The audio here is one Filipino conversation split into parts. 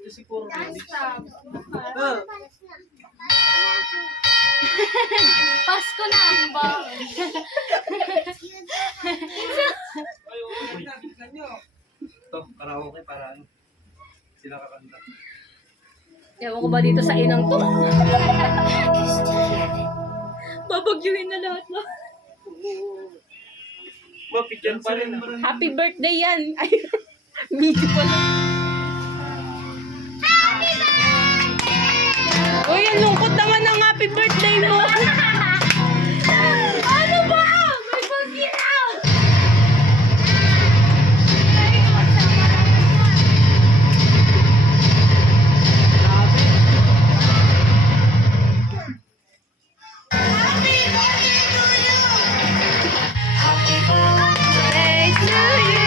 Kasi puro Dance bilis. club. Pasko na ang ba? Ito, karaoke para ano. Sila kakanta. Ewan ko ba dito sa inang to? Babagyuhin na lahat na. Mapicture pa rin. Happy birthday yan. Ay, video pala. Uy, ang lungkot naman ng happy birthday mo. Ano ba? May pagkiraw. Birthday to you.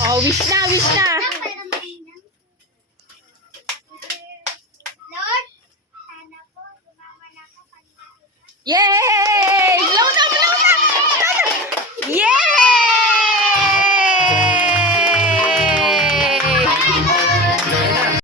Oh, wish na, wish na. Lord, sana po, gumawa na ako pag Yay!